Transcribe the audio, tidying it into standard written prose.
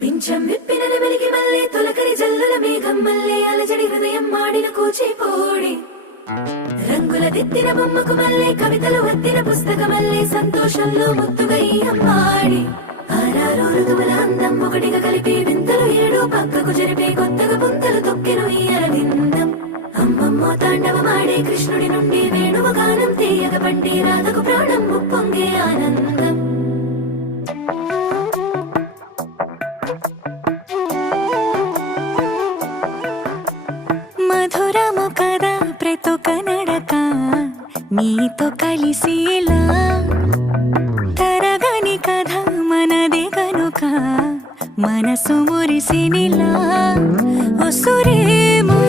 పింఛం విప్పిన నెమలికి మల్లె తొలకరి జల్లుల మేఘం మల్లె అలజడి హృదయం మాడిన కూచిపోడి రంగుల దిద్దిన బొమ్మకు మల్లె కవితలు వద్దిన పుస్తక మల్లె సంతోషంలో ముద్దుగా ఈ అమ్మాడి ఆరారు ఋతువుల అందం ఒకటిగా కలిపి వింతలు ఏడు పక్కకు జరిపే కొత్తగా పుంతలు తొక్కెను ఈ అరవిందం అమ్మమ్మో తాండవమాడే కృష్ణుడి నుండి వేణువ గానం తీయగ పండి రాధకు ప్రాణం ముప్పొంగే ఆనందం మధురము కదా ప్రతొక నడక నీతో కలిసేలా తరగని కథ మనదే కనుక మనసు మురిసినిలా ఉసురేమో